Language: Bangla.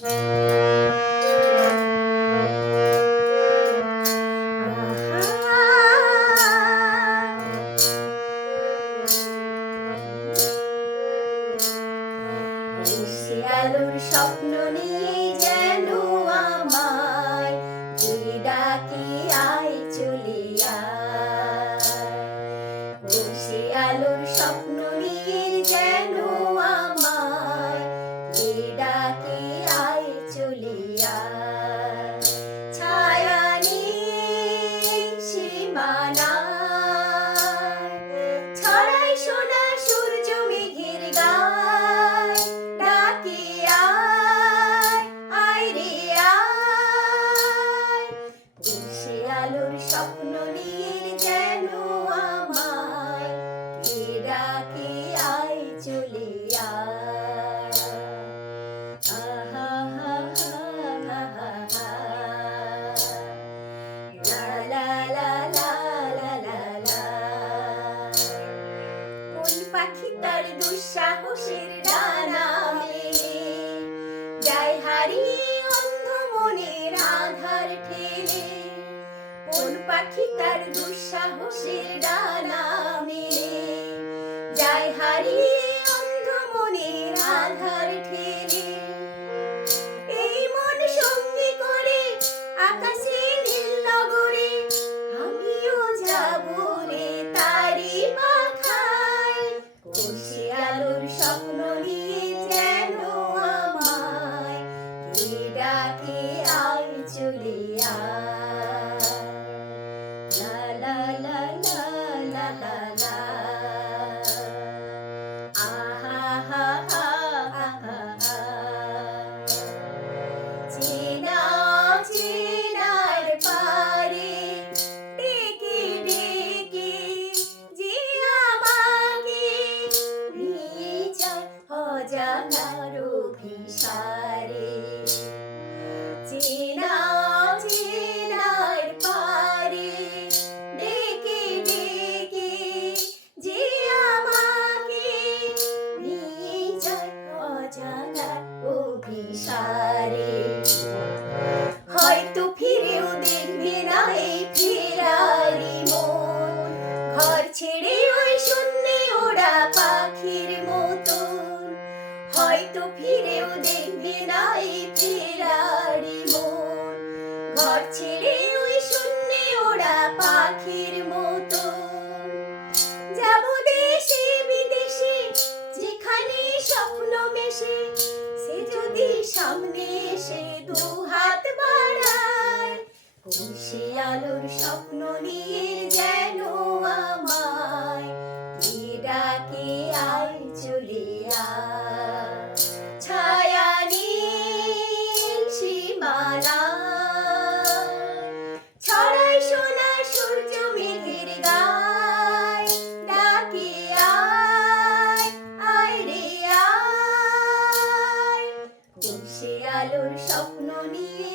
আলোর স্বপ্ন নিয়ে যেন আমায় কে ডাকে আয় চলে আয়। আলোর স্বপ্ন নিয়ে যেন আমায় কে ডাকে আয় চলে আয়। ছায়া নেই সীমানায় ছড়াই সোনা সূর্য মেঘের গায়। ডাকে আয় আয় রে আয়। আলোর স্বপ্ন নিয়ে যেন আমায় কে ডাকে আয় চলে আয়। লা লা লা লা লা লা লা। কোন পাখি তার দুঃসাহসের ডানা মেলে যায় হারিয়ে অন্ধ মনের আধার ঠেলে। কোন পাখি তার দুঃসাহসের ডানা মেলে যায় হারিয়ে অন্ধ মনের আধার ঠেলে। এই মন সঙ্গী করে আকাশে নীল নগরে আমিও যাব রে তারি পাখায়। কোষে আলোর স্বপ্ন নিয়ে যেন আমায় কে ডাকে আয় চলে আয়। লা লা লা লা লা লা লা। আহা হা হা হা হা। চেনা চেনার পারে ডেকে ডেকে যে আমাকে নিয়ে যায় অজানার অভিসারে। চেনা চেনার পারে ডেকে ডেকে যে আমাকে নিয়ে যায় অজানার অভিসারে। হয়তো ফিরেও দেখবে না এই ফেরারি মন, ঘর ছেড়ে ওই শূন্যে ওরা পাখির মতন। হয়তো ফিরেও দেখবে না এই ফেরারি মন, ঘর ছেড়ে ওই শূন্যে ওরা পাখির মতন। যাব দেশে বিদেশে যেখানে স্বপ্ন মেশে, সে যদি সামনে এসে দু হাত বাড়ায়। কোষে আলোর স্বপ্ন নিয়ে যেন আমায় কে ডাকে আয় চলে আয়। ছায়া নীল সীমানায় ছড়াই সোনা সূর্য মেঘের গায়। ডাকে আয় আয় রে আয়। কোষে আলোর স্বপ্ন নিয়ে